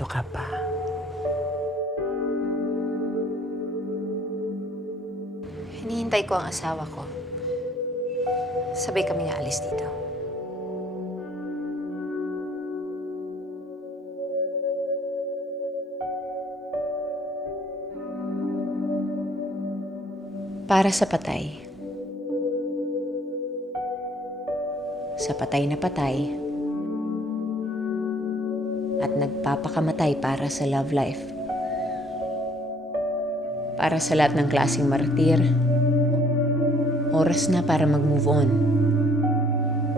Nandito ka pa. Hinihintay ko ang asawa ko. Sabay kami aalis dito. Para sa patay. Sa patay na patay. At nagpapakamatay para sa love life. Para sa lahat ng klaseng martir. Oras na para mag-move on.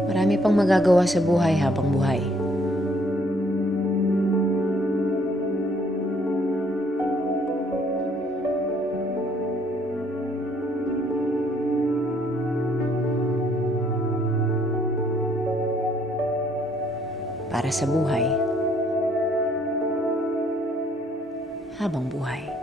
Marami pang magagawa sa buhay habang buhay. Para sa buhay habang buhay.